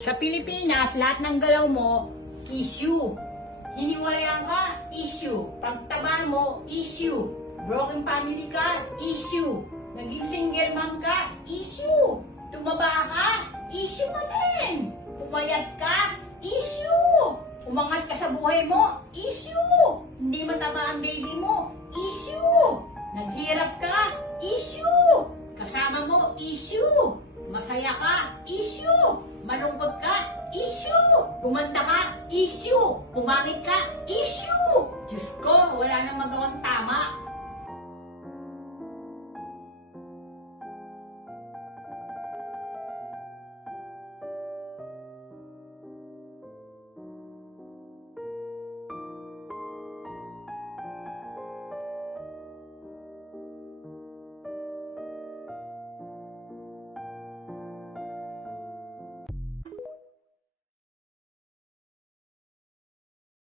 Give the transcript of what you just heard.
Sa Pilipinas, lahat ng galaw mo, issue. Hiniwalayan ka, issue. Pagtaba mo, issue. Broken family ka, issue. Naging single mom ka, issue. Tumaba ka, issue mo din. Pumayat ka, issue. Umangat ka sa buhay mo, issue. Hindi mataba ang baby mo, issue. Naghirap ka, issue. Kasama mo, issue. Masaya ka, issue. Malungkot ka, issue. Gumanda ka, issue. Pumangit ka, issue. Diyos ko, wala nang magawang tama.